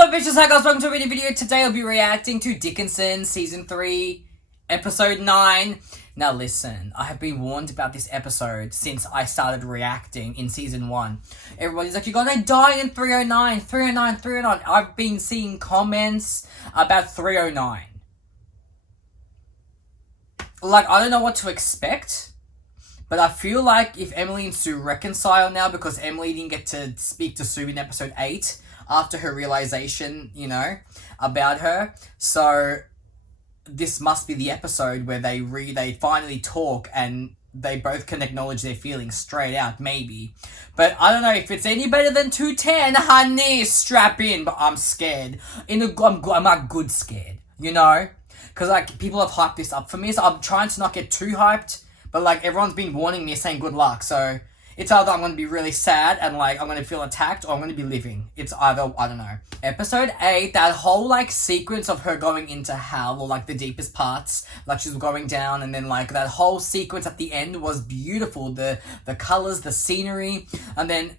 Hello bitches, hi guys, welcome to a video video. Today I'll be reacting to Dickinson Season 3, Episode 9. Now listen, I have been warned about this episode since I started reacting in Season 1. Everybody's like, you're gonna die in 309, 309, 309. I've been seeing comments about 309. Like, I don't know what to expect, but I feel like if Emily and Sue reconcile now, because Emily didn't get to speak to Sue in Episode 8, after her realization, you know, about her. So this must be the episode where they finally talk and they both can acknowledge their feelings straight out, maybe. But I don't know if it's any better than 210, honey, strap in. But I'm scared. I'm like good scared, you know? Because like people have hyped this up for me, so I'm trying to not get too hyped. But like everyone's been warning me, saying good luck, so it's either I'm going to be really sad and, like, I'm going to feel attacked, or I'm going to be living. It's either, I don't know. Episode 8, that whole, like, sequence of her going into hell, or, like, the deepest parts, like, she's going down, and then, like, that whole sequence at the end was beautiful. The colours, the scenery, and then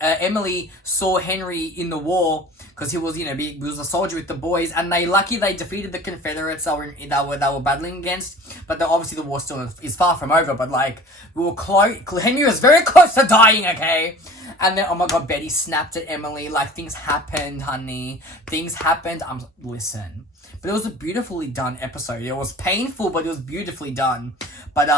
Emily saw Henry in the war, because he was, you know, he was a soldier with the boys, and they defeated the Confederates they were battling against, but obviously the war still is far from over, but like, we were Henry was very close to dying, okay? And then, oh my god, Betty snapped at Emily, like, things happened, honey, things happened, listen, but it was a beautifully done episode. It was painful, but it was beautifully done, but,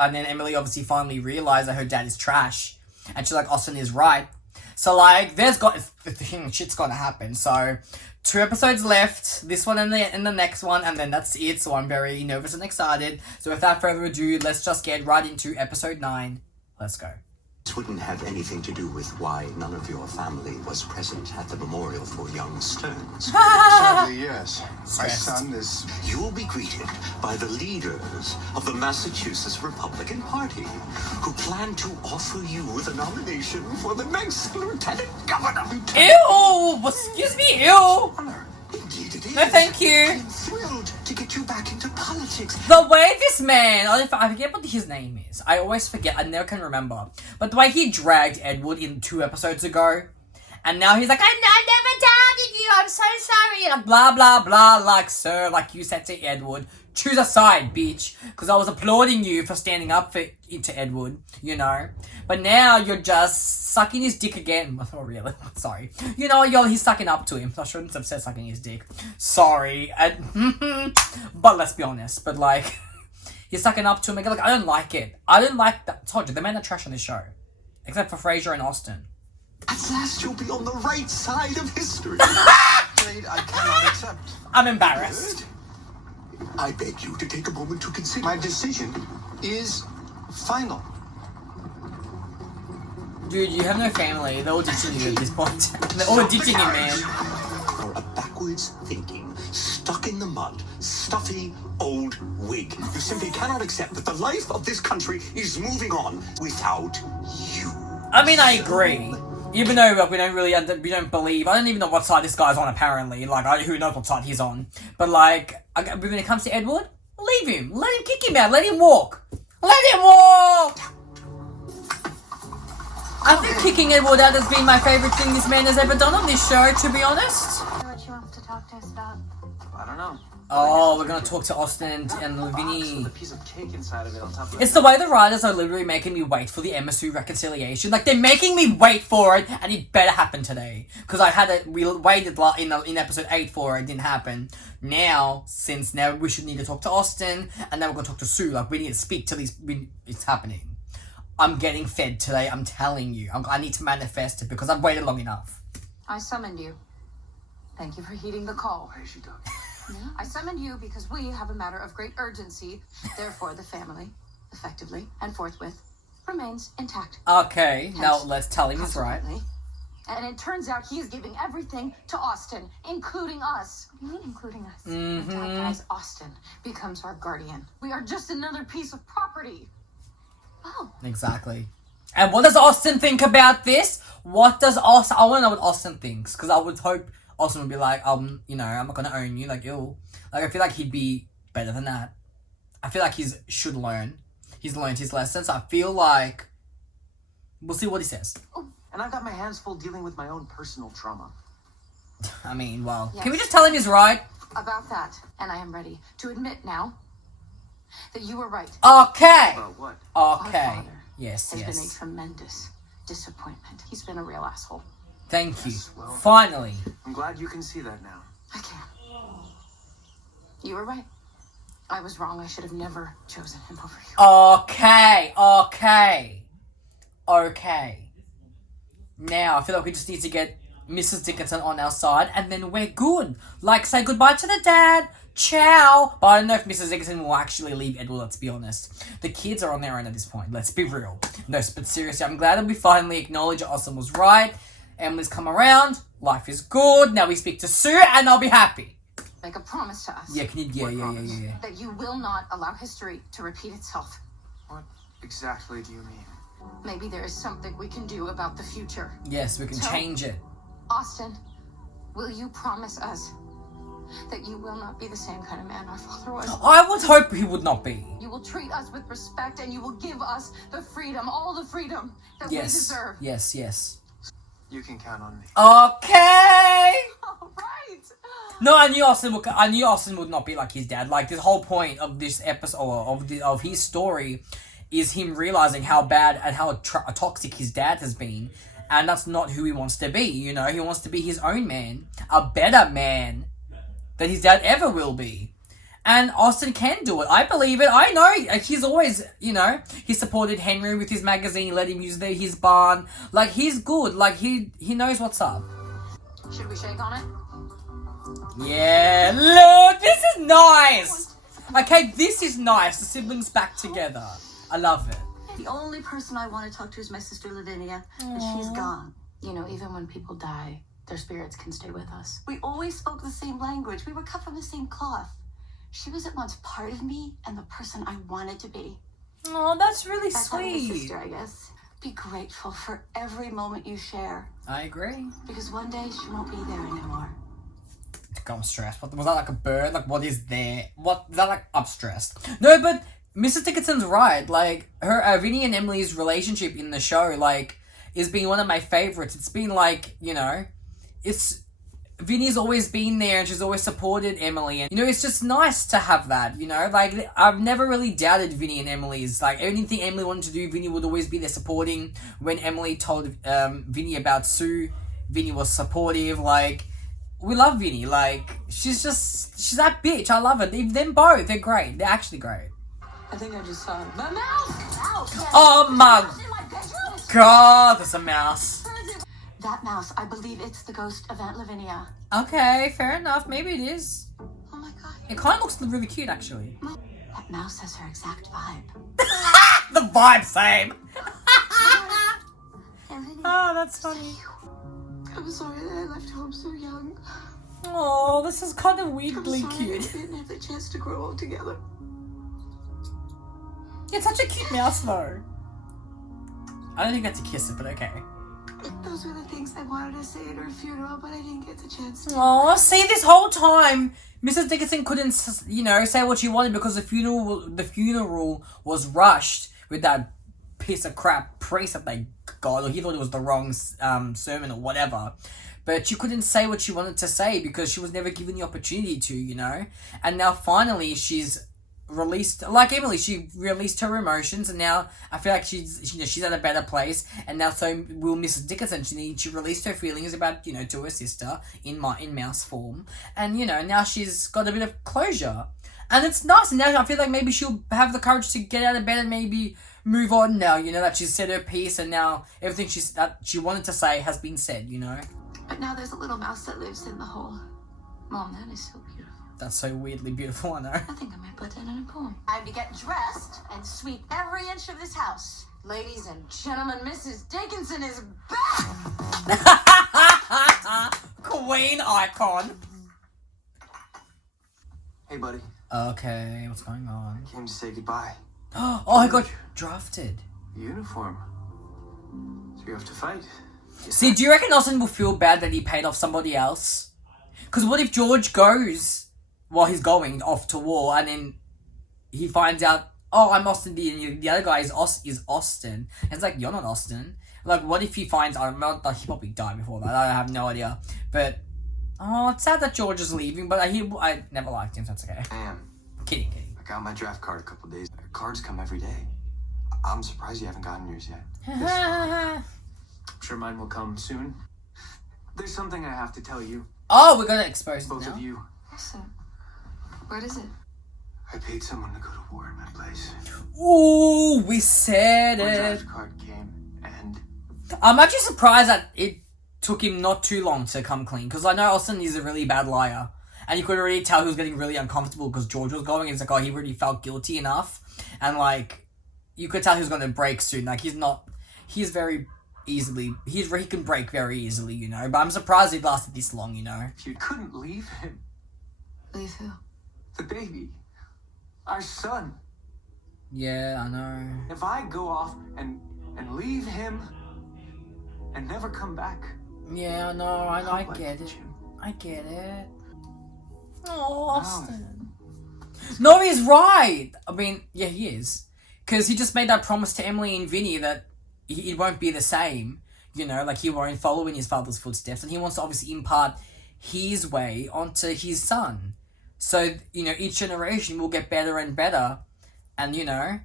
and then Emily obviously finally realized that her dad is trash. And she's like, Austin is right. So, like, shit's gonna happen. So, 2 episodes left. This one and the next one. And then that's it. So, I'm very nervous and excited. So, without further ado, let's just get right into episode 9. Let's go. This wouldn't have anything to do with why none of your family was present at the memorial for young Stearns. Sadly, yes. My Stressed. son is... You will be greeted by the leaders of the Massachusetts Republican Party, who plan to offer you the nomination for the next lieutenant governor. Ew! Excuse me, ew! Indeed it is. No, thank you. I'm thrilled to get you back into politics. The way this man, I forget what his name is. I always forget. I never can remember. But the way he dragged Edward in 2 episodes ago, and now he's like, I never doubted you. I'm so sorry. Like, blah, blah, blah. Like, sir, like you said to Edward, choose a side, bitch. Because I was applauding you for standing up to Edward, you know. But now you're just sucking his dick again. Oh, really? Sorry. You know, he's sucking up to him. I shouldn't have said sucking his dick. Sorry. But let's be honest. But, like, he's sucking up to him again. Like, I don't like it. I don't like that. I told you, the men are trash on this show. Except for Frasier and Austin. At last you'll be on the right side of history. I'm afraid I cannot accept. I'm embarrassed. I beg you to take a moment to consider. My decision is final. Dude, you have no family. They're all ditching you at this point. They're all ditching you, man. Or a backwards thinking, stuck in the mud, stuffy old wig. You simply cannot accept that the life of this country is moving on without you. I mean, I agree. Even though like, we don't believe, I don't even know what side this guy's on apparently. Like, who knows what side he's on. But like, when it comes to Edward, leave him. Let him kick him out. Let him walk. Let him walk! I think kicking Edward out has been my favourite thing this man has ever done on this show, to be honest. What you want to talk to us about? I don't know. Oh, we're gonna talk to Austin and Lavinia. With a piece of cake inside of it on top of It's the way the writers are literally making me wait for the Emisue reconciliation. Like, they're making me wait for it, and it better happen today. Because we waited in episode 8 for it, didn't happen. Now we should need to talk to Austin, and then we're gonna talk to Sue. Like, we need to speak to these. It's happening. I'm getting fed today, I'm telling you. I need to manifest it, because I've waited long enough. I summoned you. Thank you for heeding the call. Why is she talking? I summoned you because we have a matter of great urgency. Therefore, the family, effectively and forthwith, remains intact. Okay, now let's tell him he's right. Consequently. And it turns out he's giving everything to Austin, including us. What do you mean, including us? Mm-hmm. When Dad dies, Austin becomes our guardian. We are just another piece of property. Oh. Exactly. And what does Austin think about this? I want to know what Austin thinks, because I would hope Austin would be like, you know, I'm not gonna own you, like, ew. Like, I feel like he'd be better than that. I feel like should learn. He's learned his lessons. I feel like We'll see what he says. And I've got my hands full dealing with my own personal trauma. I mean, well, Yes. can we just tell him he's right? About that, and I am ready to admit now that you were right. Okay. About what? Okay. Our father Yes, has been a yes. tremendous disappointment. He's been a real asshole. Thank you. Yes, well- Finally. I'm glad you can see that now. I can't. You were right. I was wrong. I should have never chosen him over you. Okay. Now, I feel like we just need to get Mrs. Dickinson on our side, and then we're good. Like, say goodbye to the dad. Ciao. But I don't know if Mrs. Dickinson will actually leave Edward, let's be honest. The kids are on their own at this point, let's be real. No, but seriously, I'm glad that we finally acknowledge Austin was right. Emily's come around. Life is good. Now we speak to Sue, and I'll be happy. Make a promise to us Yeah, can you... Yeah. that you will not allow history to repeat itself. What exactly do you mean? Maybe there is something we can do about the future. Yes, we can So- change it. Austin, will you promise us that you will not be the same kind of man our father was? I would hope he would not be. You will treat us with respect and you will give us the freedom, all the freedom that we Yes. deserve. Yes. You can count on me. Okay. All right. No, I knew Austin would not be like his dad. Like, the whole point of this episode of his story is him realizing how bad and how toxic his dad has been, and that's not who he wants to be. You know, he wants to be his own man, a better man than his dad ever will be. And Austin can do it. I believe it. I know. Like, he's always, you know, he supported Henry with his magazine. He let him use his barn. Like, he's good. Like, he knows what's up. Should we shake on it? Yeah, look, this is nice. Okay, this is nice. The siblings back together. I love it. The only person I want to talk to is my sister Lavinia, and she's gone. You know, even when people die, their spirits can stay with us. We always spoke the same language. We were cut from the same cloth. She was at once part of me and the person I wanted to be. Oh, that's really That's having a sweet. sister, I guess. Be grateful for every moment you share, I agree. because one day she won't be there anymore. I'm stressed. What was that, like a bird? Like, what is there? What is that, like? I'm stressed. No, but Mrs. Dickinson's right. Like, her Vinnie and Emily's relationship in the show, like, is being one of my favorites. It's been like, you know, it's Vinny's always been there and she's always supported Emily, and you know, it's just nice to have that, you know. Like, I've never really doubted Vinny and Emily's, like, anything Emily wanted to do, Vinny would always be there supporting. When Emily told Vinny about Sue, Vinny was supportive. Like, we love Vinny. Like, she's that bitch. I love it. Them both, they're great. They're actually great. I think I just saw him. The mouse! Oh my In my bedroom? god, there's a mouse. That mouse, I believe it's the ghost of Aunt Lavinia. Okay, fair enough. Maybe it is. Oh my god. It kind of looks really cute, actually. That mouse has her exact vibe. The vibe same. Lavinia, Oh, that's funny. I'm sorry that I left home so young. Oh, this is kind of I'm weirdly sorry cute. we didn't have the chance to grow old together. It's such a cute mouse, though. I don't think I got to kiss it, but okay. Those were the things I wanted to say at her funeral, but I didn't get the chance to. Oh, see, this whole time, Mrs. Dickinson couldn't, you know, say what she wanted because the funeral was rushed with that piece of crap priest that they got, or he thought it was the wrong sermon or whatever. But she couldn't say what she wanted to say because she was never given the opportunity to, you know. And now finally she's released, like Emily, she released her emotions, and now I feel like she's at a better place. And now so will Mrs. Dickinson. She released her feelings about, you know, to her sister in mouse form, and you know, now she's got a bit of closure, and it's nice. And now I feel like maybe she'll have the courage to get out of bed and maybe move on now, you know, that she's said her piece, and now everything that she wanted to say has been said, you know. But now there's a little mouse that lives in the hole. Mom, that is so beautiful. That's so weirdly beautiful, I know. I think I might put that in a poem. Time to get dressed and sweep every inch of this house. Ladies and gentlemen, Mrs. Dickinson is back! Queen icon. Hey, buddy. Okay, what's going on? Came to say goodbye. Oh, I got drafted. Uniform. So you have to fight. See, do you reckon Austin will feel bad that he paid off somebody else? Because what if George goes while he's going off to war, and then he finds out oh, I'm Austin, the other guy is Austin. And it's like, you're not Austin. Like, what if he finds, he probably died before that, I have no idea. But, oh, it's sad that George is leaving, but I never liked him, so it's okay. Man, Kidding. I got my draft card a couple days. Cards come every day. I'm surprised you haven't gotten yours yet. I'm sure mine will come soon. There's something I have to tell you. Oh, we're gonna expose it Both now. of you. Listen, what is it? I paid someone to go to war in my place. Ooh, we said My it. draft card came, and I'm actually surprised that it took him not too long to come clean, because I know Austin is a really bad liar. And you could already tell he was getting really uncomfortable because George was going. It's like, oh, he already felt guilty enough. And, like, you could tell he was going to break soon. Like, he's very easily, he can break very easily, you know. But I'm surprised it lasted this long, you know. you couldn't leave him. Leave who? The baby. Our son. Yeah, I know. If I go off and leave him and never come back. Yeah, I know, I How get did it. you? I get it. Oh, Austin. No, he's right. I mean, yeah, he is. Because he just made that promise to Emily and Vinny that it won't be the same. You know, like he won't follow in his father's footsteps. And he wants to obviously impart his way onto his son. So, you know, each generation will get better and better. And, you know,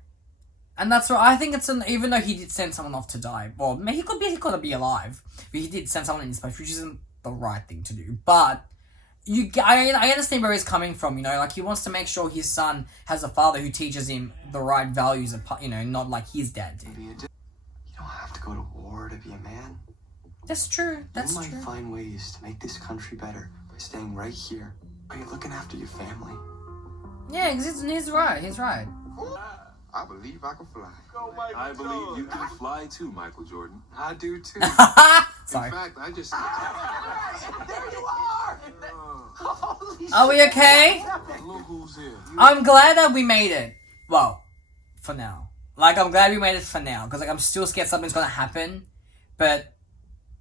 and that's what I think even though he did send someone off to die, well, he could be alive. But he did send someone in his place, which isn't the right thing to do. But I understand where he's coming from, you know, like he wants to make sure his son has a father who teaches him the right values, you know, not like his dad did. You don't have to go to war to be a man. That's true, You might find ways to make this country better by staying right here. Are you looking after your family? Yeah, he's right. I believe I can fly. I believe you can fly too, Michael Jordan. I do too. Sorry. In fact, I just. There you are! Are we okay? Look who's here. I'm glad that we made it. Well, for now. Like, I'm glad we made it for now, because, like, I'm still scared something's gonna happen, but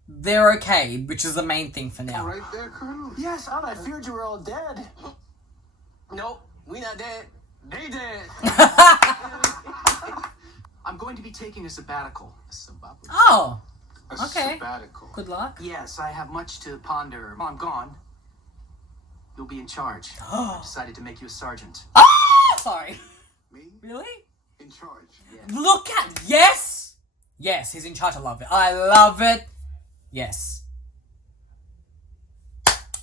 they're okay, which is the main thing for now. Right there, Colonel. Yes, I feared you were all dead. Nope, we not dead. They dead. I'm going to be taking a sabbatical. Oh, A okay. sabbatical. Good luck. Yes, I have much to ponder. While I'm gone, you'll be in charge. I decided to make you a sergeant. Sorry. Me? Really? In charge. Look at, yes! Yes, he's in charge. I love it. I love it. Yes.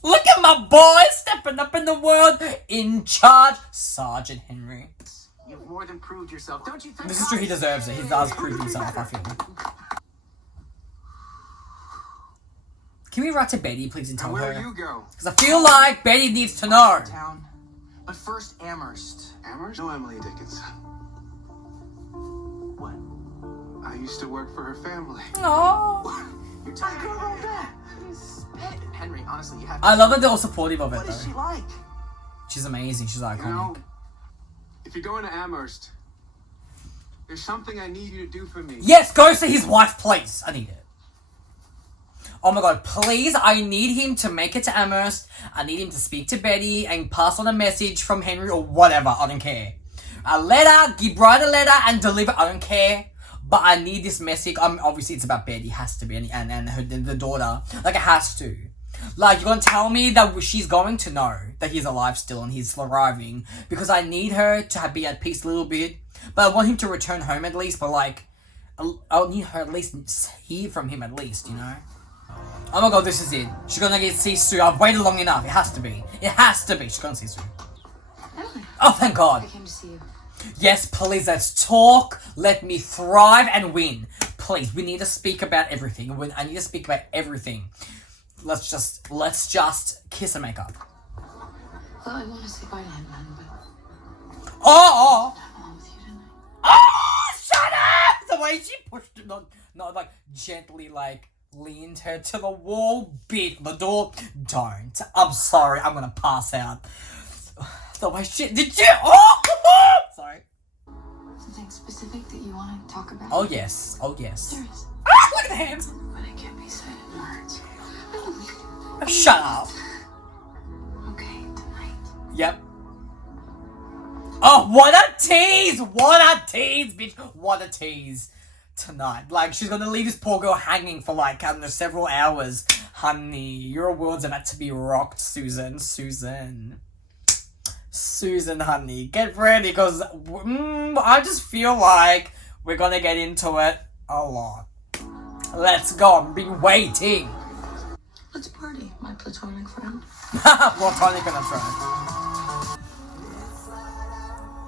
Look at my boy stepping up in the world. In charge. Sergeant Henry. You've more than proved yourself, don't you think? This is true, he deserves it. He does prove himself, I feel. Can we write to Betty, please, and tell Where her? you go? Because I feel like Betty needs to know. Town. But first, Amherst. Amherst? No, Emily Dickinson. What? I used to work for her family. Oh. You're telling me about that? Henry, honestly, you have to... I love that they're all supportive of it, What is she though. like? She's amazing. She's You know, iconic. if you're going to Amherst, there's something I need you to do for me. Yes, go see his wife, please. I need it. Oh my god, please, I need him to make it to Amherst. I need him to speak to Betty and pass on a message from Henry or whatever. I don't care. A letter, write a letter and deliver. I don't care. But I need this message. Obviously, it's about Betty. It has to be. And the daughter. Like, it has to. Like, you're going to tell me that she's going to know that he's alive still and he's surviving. Because I need her to be at peace a little bit. But I want him to return home at least. But, like, I'll need her at least hear from him at least, you know? Oh my god, this is it. She's gonna get see Sue. I've waited long enough. It has to be. It has to be. She's gonna see Sue. Emily, Oh, thank God. I came to see you. Yes, please, let's talk. Let me thrive and win. Please, we need to speak about everything. I need to speak about everything. Let's just kiss and make up. Well, I want to say bye to him, man, but Oh! I'm along with you tonight. Oh! Shut up! The way she pushed it, not like gently, like leaned her to the wall, beat the door. Don't. I'm sorry. I'm gonna pass out. The way she did you? Oh! Sorry. Something specific that you want to talk about? Oh yes. Oh yes. There is. Ah! Look at the hands. But I can't be said in words. Shut up. Okay, tonight. Yep. Oh, what a tease! What a tease, bitch! What a tease tonight. Like, she's gonna leave this poor girl hanging for like, I don't know, several hours. Honey, your world's about to be rocked, Susan. Susan, honey, get ready, because I just feel like we're gonna get into it a lot. Let's go, I've been waiting. Let's party, my platonic friend. Platonic and a friend.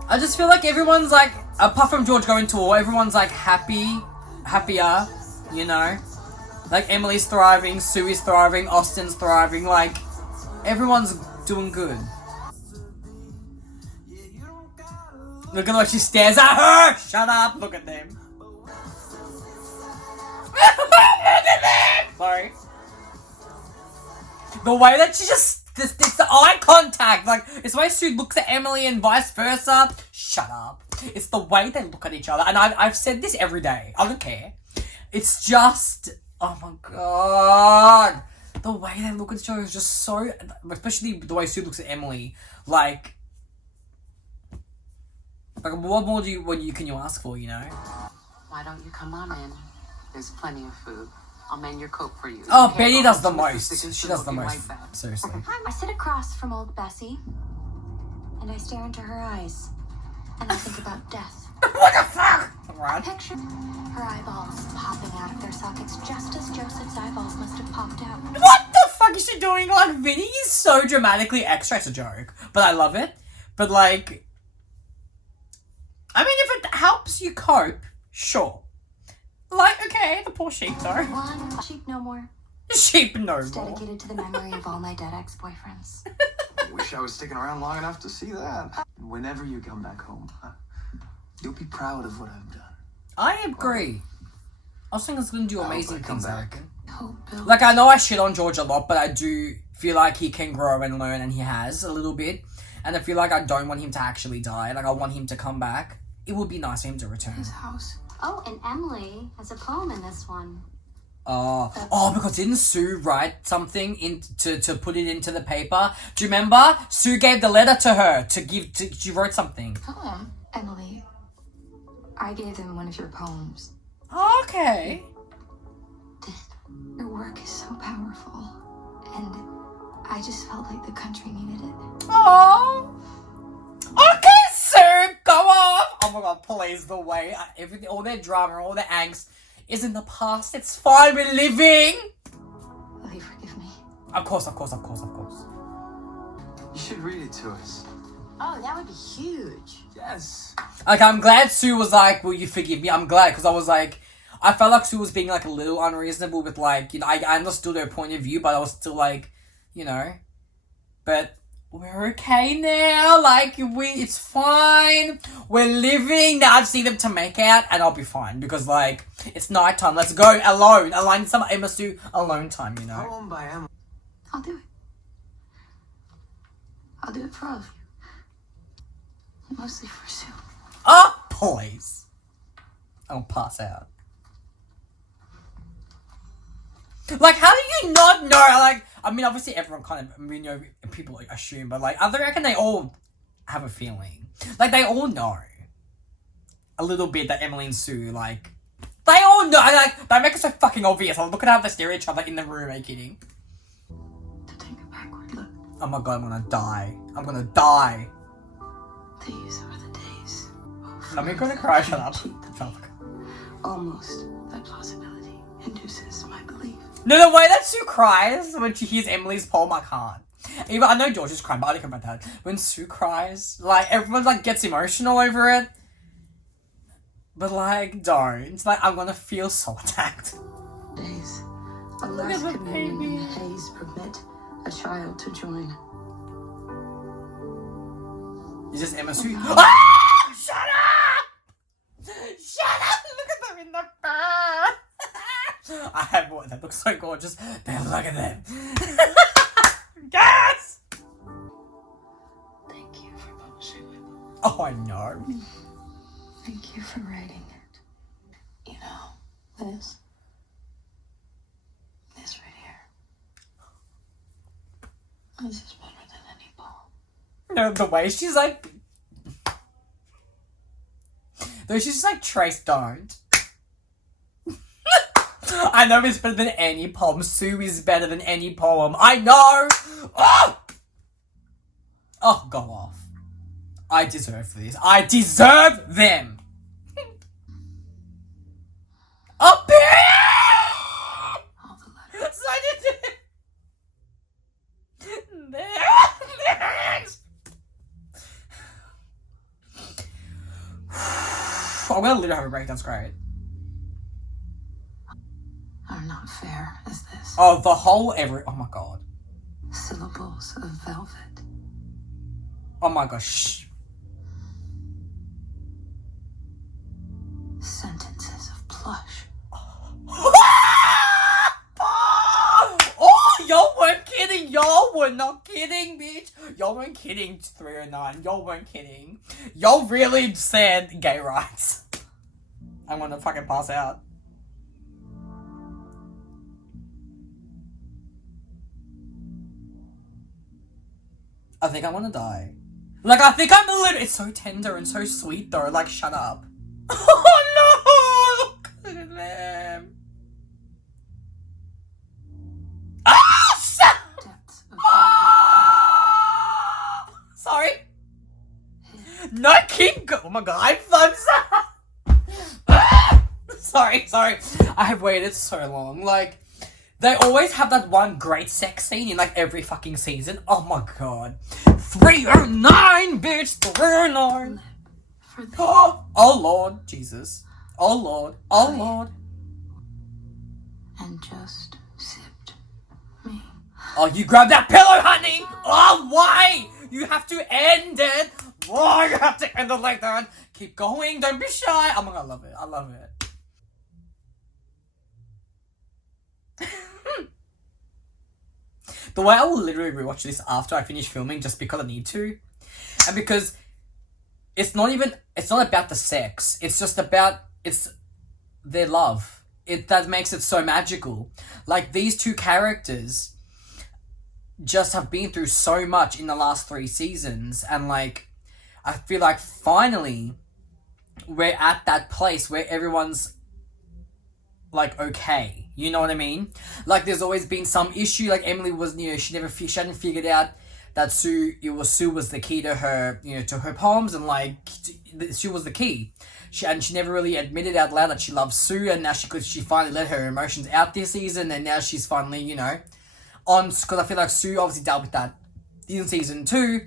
I just feel like everyone's like, apart from George going to war, everyone's like happier, you know? Like Emily's thriving, Sue is thriving, Austin's thriving, like everyone's doing good. Look at what she stares at her! Shut up, look at them. Look at them! Sorry. The way that she just, it's the eye contact, like, it's the way Sue looks at Emily and vice versa. Shut up. It's the way they look at each other, and I've said this every day, I don't care. It's just, oh my god. The way they look at each other is just so, especially the way Sue looks at Emily, like what more can you ask for, you know? Why don't you come on in? There's plenty of food. I'll mend your coat for you. Oh, Betty does the most. She does the most. Seriously. I sit across from old Bessie, and I stare into her eyes, and I think about death. What the fuck? I picture her eyeballs popping out of their sockets just as Joseph's eyeballs must have popped out. What the fuck is she doing? Like, Vinny is so dramatically extra. It's a joke, but I love it. But like, I mean, if it helps you cope, sure. Like, okay, the poor sheep though. One sheep no more. Sheep no It's more. dedicated to the memory of all my dead ex-boyfriends. Wish I was sticking around long enough to see that. Whenever you come back home, you'll be proud of what I've done. I agree. I was thinking it's gonna do I hope amazing I come things, I back. reckon. Oh, Bill. Like, I know I shit on George a lot, but I do feel like he can grow and learn, and he has a little bit. And I feel like I don't want him to actually die. Like, I want him to come back. It would be nice for him to return. His house. Oh, and Emily has a poem in this one. Oh, because didn't Sue write something to put it into the paper? Do you remember? Sue gave the letter to her she wrote something. Poem? Emily, I gave them one of your poems. Okay. Your work is so powerful, and I just felt like the country needed it. Oh. Okay, Sue, go off. Oh my god, please, the way everything, all their drama, all their angst is in the past. It's fine. We're living. Will you forgive me? Of course. You should read it to us. Oh, that would be huge. Yes. Like, I'm glad Sue was like, will you forgive me? I'm glad, because I was like, I felt like Sue was being like a little unreasonable with like, you know, I understood her point of view, but I was still like, you know, but we're okay now, like, it's fine, we're living, now I just need them to make out, and I'll be fine, because, like, it's nighttime, let's go, alone, some Emisue alone time, you know. Poem by Emily. I'll do it. I'll do it for all of you. Mostly for Sue. Oh, please. I'll pass out. Like, how do you not know, like, I mean, obviously everyone kind of, you know, people assume, but like, I reckon they all have a feeling. Like, they all know a little bit that Emily and Sue, like, they all know, like, they make it so fucking obvious. Like, look at how they stare at each other in the room, are you kidding? To take a backward look, Oh my god, I'm gonna die. these are the days. I'm gonna cry, shut up. Cheat the Fuck. Almost. That possibility induces my belief. No, the way that Sue cries when she hears Emily's poem, I can't. Even, I know George is crying, but I don't care about that. When Sue cries, like, everyone, like, gets emotional over it. But, like, don't. It's like, I'm gonna feel so attacked. Days. A Look last at the communion baby. in the haze permit a child to join. It's just Emisue. Ah! Shut up! Shut up! Look at them in the fur! I have one that looks so gorgeous. Then look at them. Yes! Thank you for publishing my book. Oh, I know. Thank you for writing it. You know, this right here. This is better than any poem. No, the way she's like Though she's just like, Trace, don't. I know it's better than any poem. Sue is better than any poem. I know! Oh, go off. I deserve this. I deserve them! Oh, All the letters. so I I'm gonna literally have a breakdown, it's great. Are not fair as this. Oh, the whole oh my god. Syllables of velvet. Oh my gosh. Sentences of plush. Oh, y'all weren't kidding. Y'all were not kidding, bitch. Y'all weren't kidding, 309. Y'all weren't kidding. Y'all really said gay rights. I'm gonna fucking pass out. I think I'm gonna die. Like, I think I'm a little... It's so tender and so sweet, though. Like, shut up. Oh, no! Look at them. Ah! Shut... Depths of Sorry. No, keep go... Oh, my God. I'm sorry. Sorry. I have waited so long. Like, they always have that one great sex scene in, like, every fucking season. Oh, my God. 309, bitch! 309! for the Oh, Lord. Jesus. Oh, Lord. Oh, Lord. and just sipped me. Oh, you grabbed that pillow, honey! Oh, why? You have to end it! Why you have to end it like that? Keep going, don't be shy. Oh my God, I love it. I love it. The way I will literally rewatch this after I finish filming just because I need to. And because it's not about the sex. It's just about, it's their love. That makes it so magical. Like, these two characters just have been through so much in the last 3 seasons. And, like, I feel like finally we're at that place where everyone's, like, okay. You know what I mean? Like, there's always been some issue. Like, Emily was, she hadn't figured out that Sue was the key to her, to her poems, and, like, Sue was the key. She never really admitted out loud that she loves Sue, and now she finally let her emotions out this season, and now she's finally, on, because I feel like Sue obviously dealt with that in season 2,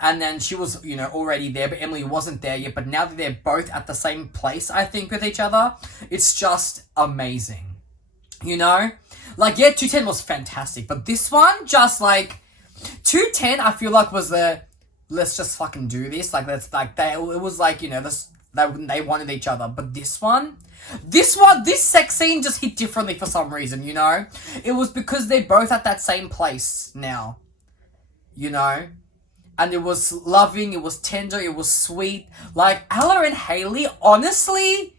and then she was, already there, but Emily wasn't there yet, but now that they're both at the same place, I think, with each other, it's just amazing. Like, yeah, 210 was fantastic, but this one, just, like, 210, I feel like was the, let's just fucking do this, like, it was like, they wanted each other, but this sex scene just hit differently for some reason, It was because they're both at that same place now, And it was loving, it was tender, it was sweet. Like, Ella and Haley, honestly,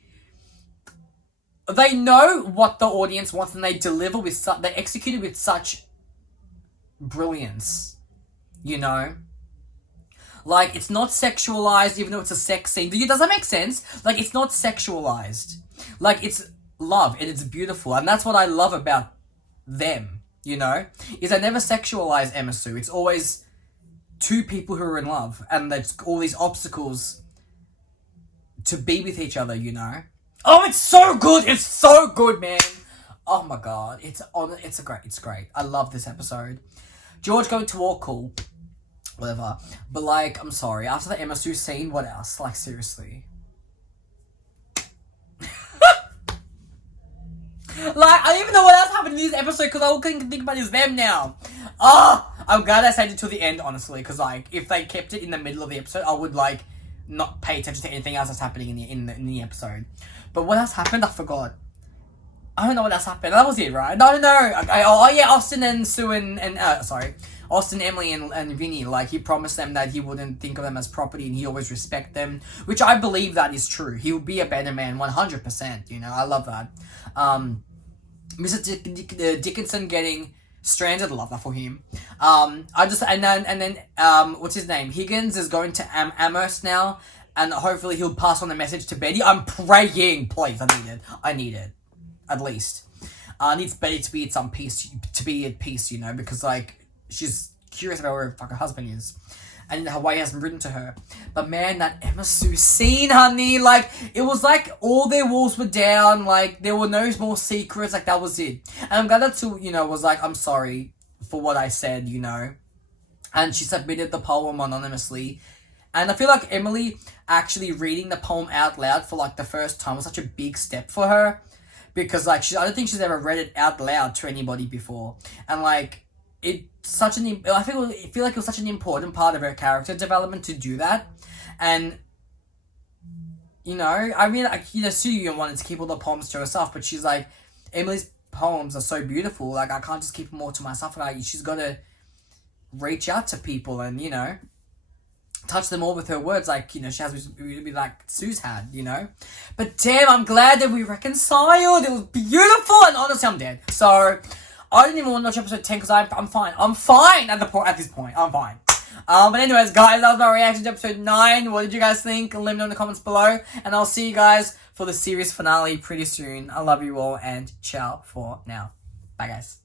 they know what the audience wants, and they deliver they execute it with such brilliance, Like, it's not sexualized, even though it's a sex scene. Does that make sense? Like, it's not sexualized. Like, it's love, and it's beautiful, and that's what I love about them, Is they never sexualize Emisue. It's always two people who are in love, and there's all these obstacles to be with each other, Oh, it's so good! It's so good, man! Oh my God, it's great. I love this episode. George going to war, cool. Whatever. But, like, I'm sorry, after the Emisue scene, what else? Like, seriously. Like, I don't even know what else happened in this episode, because all I can think about is them now. I'm glad I saved it till the end, honestly, because, like, if they kept it in the middle of the episode, I would, like, not pay attention to anything else that's happening in the episode. But what else happened? I forgot. I don't know what else happened. That was it, right? No. Yeah, Austin and Sue Austin, Emily, and Vinnie, like, he promised them that he wouldn't think of them as property and he always respect them, which I believe that is true. He will be a better man, 100%, I love that. Mr. Dickinson getting stranded, love that for him. And then what's his name? Higgins is going to Amherst now, And hopefully he'll pass on the message to Betty. I'm praying, please. I need it. At least. I need Betty to be at some peace, you know, because, like, she's curious about where her fucking husband is. And Hawaii hasn't written to her. But man, that Emisue scene, honey, like, it was like all their walls were down, like, there were no more secrets, like, that was it. And I'm glad that Sue, you know, was like, I'm sorry for what I said, you know. And she submitted the poem anonymously. And I feel like Emily actually reading the poem out loud for, like, the first time was such a big step for her. Because, like, I don't think she's ever read it out loud to anybody before. And, like, I feel like it was such an important part of her character development to do that. And, you know, I mean, you know, Sue wanted to keep all the poems to herself, but she's like, Emily's poems are so beautiful, like, I can't just keep them all to myself. Like, she's got to reach out to people and, you know, touch them all with her words, like, you know, she has be like Sue's had, you know. But damn, I'm glad that we reconciled. It was beautiful, and honestly, I'm dead. So I didn't even want to watch episode 10 because I'm fine. I'm fine at this point. I'm fine. But anyways, guys, that was my reaction to episode 9. What did you guys think? Let me know in the comments below. And I'll see you guys for the series finale pretty soon. I love you all, and ciao for now. Bye, guys.